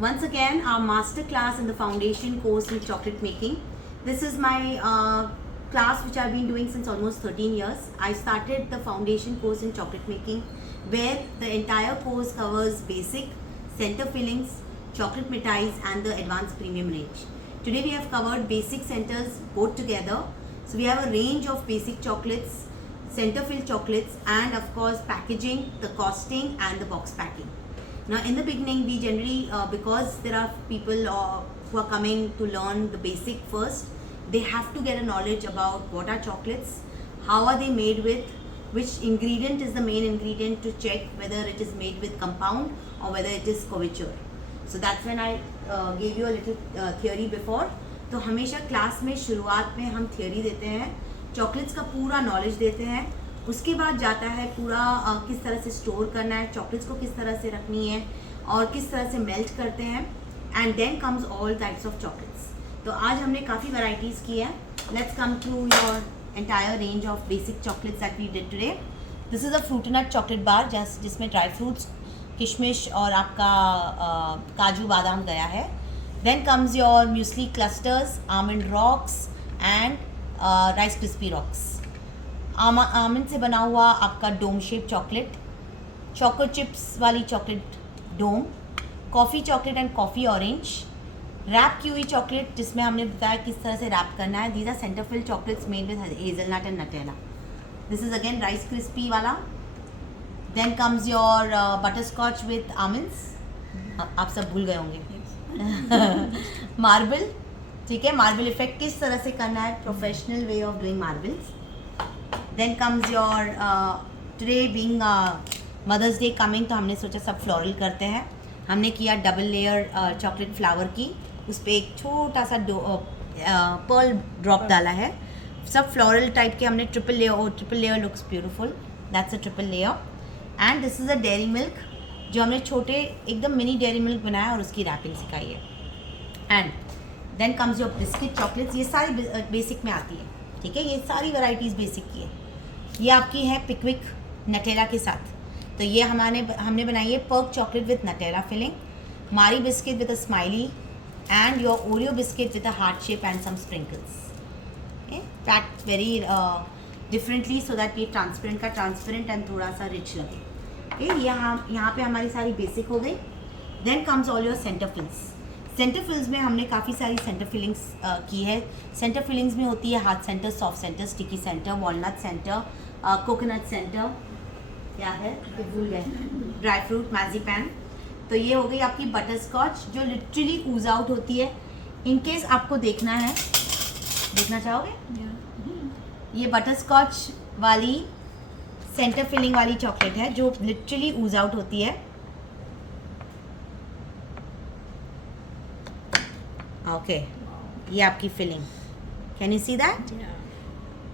Once again, our master class in the foundation course in chocolate making. This is my class which I've been doing since almost 13 years. I started the foundation course in chocolate making where the entire course covers basic, center fillings, chocolate mithais and the advanced premium range. Today we have covered basic centers both together. So we have a range of basic chocolates, center fill chocolates, and of course packaging, the costing and the box packing. Now in the beginning we generally, because there are people who are coming to learn the basic first, they have to get a knowledge about what are chocolates, how are they made with, which ingredient is the main ingredient to check whether it is made with compound or whether it is couverture. So that's when I gave you a little theory before. तो हमेशा class में शुरुआत में हम theory देते हैं, chocolates का पूरा नॉलेज देते हैं, उसके बाद जाता है पूरा किस तरह से स्टोर करना है, चॉकलेट्स को किस तरह से रखनी है और किस तरह से मेल्ट करते हैं, and then comes all types of chocolates. तो आज हमने काफ़ी वैरायटीज़ की है. Let's come to your entire range of basic chocolates that we did today. This is a fruit nut chocolate bar जिसमें ड्राई फ्रूट्स, किशमिश और आपका काजू बादाम गया है. Then comes your muesli clusters, almond rocks and rice crispy rocks. Almond से बना हुआ आपका dome shape chocolate, choco chips वाली chocolate dome, coffee chocolate and coffee orange, wrap की हुई चॉकलेट जिसमें हमने बताया किस तरह से रैप करना है. These are centre fill chocolates made with hazelnut and Nutella. This is again rice crispy वाला. Then comes your butter scotch with almonds. आप सब भूल गए होंगे. मार्बल, ठीक है, मार्बल इफेक्ट किस तरह से करना है, professional way of doing marbles. Then comes your today being Mother's Day coming, तो हमने सोचा सब फ्लोरल करते हैं. हमने किया डबल लेयर चॉकलेट फ्लावर की, उस पर एक छोटा सा पर्ल ड्रॉप डाला है. सब फ्लोरल टाइप के हमने triple layer looks beautiful. That's a triple layer. And this is a dairy milk जो हमने छोटे एकदम मिनी डेयरी मिल्क बनाया और उसकी रैपिंग सिखाई है. And then comes your biscuit chocolates. ये सारी बेसिक में आती है, ठीक है, ये सारी वैरायटीज़ बेसिक की है. ये आपकी है पिकविक नटेला के साथ. तो ये हमने बनाई है Perk chocolate with Nutella filling, Marie biscuit with a smiley and your Oreo biscuit with a heart shape and some sprinkles. Packed very differently so that ये ट्रांसपेरेंट का ट्रांसपेरेंट एंड थोड़ा सा रिच लगे. यहाँ पे हमारी सारी बेसिक हो गई. Then comes all your centre fills. Centre fills में हमने काफ़ी सारी सेंटर फिलिंग्स की है. सेंटर फिलिंग्स में होती है hard centre, soft centre, sticky centre, walnut centre, coconut centre, क्या है भूल गए, ड्राई फ्रूट, मैजीपैन. तो ये हो गई आपकी बटर स्कॉच जो लिटरली ऊज आउट होती है. इनकेस आपको देखना है, देखना चाहोगे, ये बटर स्कॉच वाली सेंटर फिलिंग वाली चॉकलेट है जो लिटरली ऊज आउट होती है. ओके, ये आपकी filling, can you see that.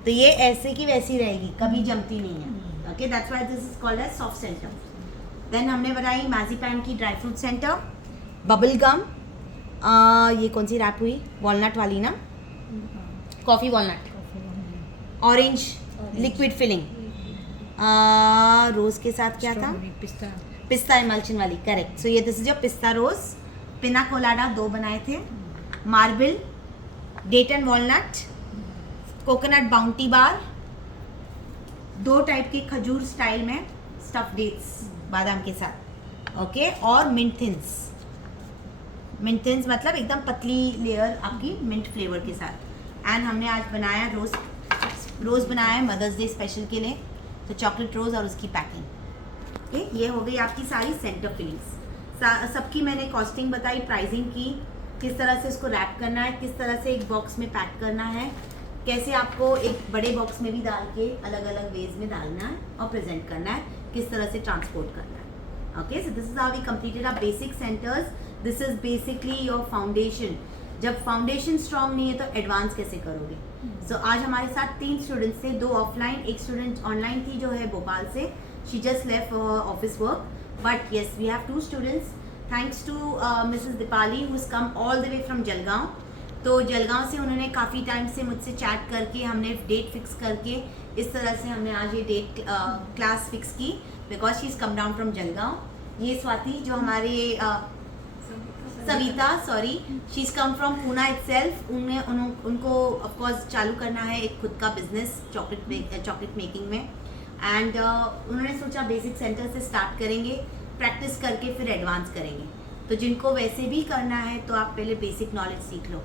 तो ये ऐसे की वैसी रहेगी, कभी जमती नहीं है. Okay, that's why this is called as soft centre. देन हमने बनाई मैजीपैन की dry fruit centre, bubble gum, ये कौन सी रैप हुई, वॉलनट वाली ना, coffee walnut, orange liquid filling, rose के साथ क्या था, पिस्ता इमल्शन वाली, करेक्ट. सो ये दिस इज योर पिस्ता रोज़. पिना कोलाडा 2 बनाए थे, marble, date and walnut, coconut Bounty bar, 2 type के खजूर स्टाइल में स्टफ डेट्स बादाम के साथ, ओके, और मिंट थिन्स. मिंट थिन्स मतलब एकदम पतली लेयर आपकी मिंट फ्लेवर के साथ. एंड हमने आज बनाया रोज़ बनाया है मदर्स डे स्पेशल के लिए, तो चॉकलेट रोज़ और उसकी पैकिंग. ओके, ये हो गई आपकी सारी सेंटर फिलिंग्स. सबकी मैंने कॉस्टिंग बताई, प्राइसिंग की, किस तरह से इसको रैप करना है, किस तरह से एक बॉक्स में पैक करना है, कैसे आपको एक बड़े बॉक्स में भी डाल के अलग अलग वेज में डालना है और प्रेजेंट करना है, किस तरह से ट्रांसपोर्ट करना है. Okay, so this is how we completed our basic centres. This is basically your foundation. जब फाउंडेशन स्ट्रांग नहीं है तो एडवांस कैसे करोगे. सो आज हमारे साथ 3 स्टूडेंट्स थे, 2 ऑफलाइन, एक स्टूडेंट ऑनलाइन थी जो है भोपाल से. She just left for office work. But yes, we have 2 students. Thanks to Mrs. Dipali who's come all the way from Jalgaon. तो जलगांव से उन्होंने काफ़ी टाइम से मुझसे चैट करके हमने डेट फिक्स करके इस तरह से हमने आज ये डेट क्लास फिक्स की, because she is come down from Jalgaon. ये स्वाति जो हमारे Savita, sorry, she is come from Poona itself. उनको ऑफ कोर्स चालू करना है एक खुद का बिजनेस चॉकलेट मेकिंग में, एंड उन्होंने सोचा बेसिक सेंटर से स्टार्ट करेंगे, प्रैक्टिस करके फिर एडवांस करेंगे। तो जिनको वैसे भी करना है तो आप पहले बेसिक नॉलेज सीख लो।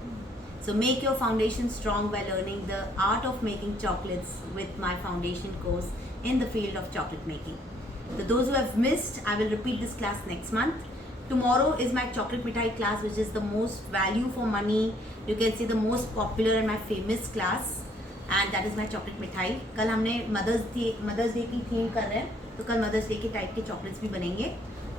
So make your foundation strong by learning the art of making chocolates with my foundation course in the field of chocolate making. So those who have missed, I will repeat this class next month. Tomorrow is my chocolate mithai class, which is the most value for money. You can see the most popular and my famous class, and that is my chocolate mithai. कल हमने Mother's Day की theme कर रहे हैं, तो कल Mother's Day के type के चॉकलेट्स भी बनेंगे।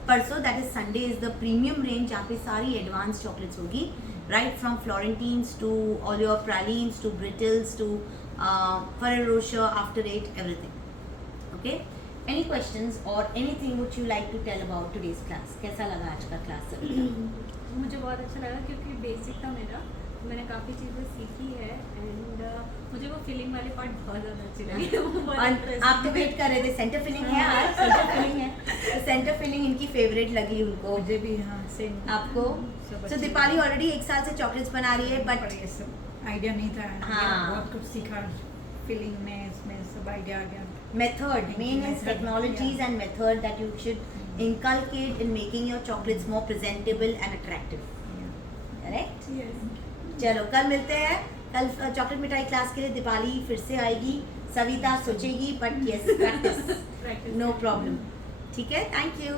परसों that is Sunday is the premium range, जहाँ पे सारी एडवांस चॉकलेट्स होगी, right from Florentines to all your pralines to brittles to Ferrero Rocher, After Eight, everything. Okay? Any questions or anything which you like to tell about today's class? कैसा लगा आज का class? मुझे बहुत अच्छा लगा क्योंकि बेसिक था मेरा, मैंने काफ़ी चीज़ें सीखी है, एंड मुझे वो फिलिंग वाली पार्ट बहुत ज़्यादा अच्छी लगी। वो बहुत और आप तो वेट कर रहे थे, सेंटर फिलिंग है आज, सेंटर फिलिंग है, तो सेंटर फिलिंग इनकी फेवरेट लगी उनको। मुझे भी, हाँ सेम। आपको? तो दीपाली ऑलरेडी 1 साल से चॉकलेट्स बना रही है, बट ये सब आइडिया नहीं था। हाँ, बहुत कुछ सीखा फिलिंग में, इसमें सब आइडिया आ गया। Method main is technologies and method that you should inculcate in making your chocolates more presentable and attractive. Correct? Yes. चलो कल मिलते हैं। कल चॉकलेट मिठाई क्लास के लिए दीपाली फिर से आएगी, सविता सोचेगी, but yes practice, no problem. ठीक है, थैंक यू।